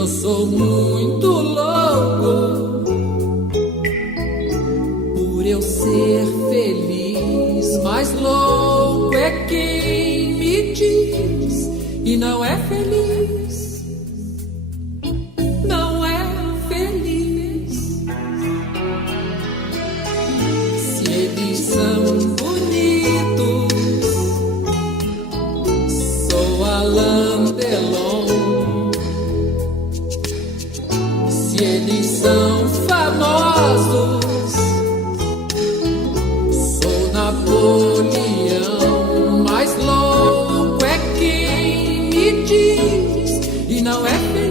Eu sou muito louco por eu ser feliz, mas louco é quem me diz e não é feliz, não é feliz. Se eles são bonitos, sou Alain Delon. Se eles são famosos, sou Napoleão. Mas louco é quem me diz e não é feliz.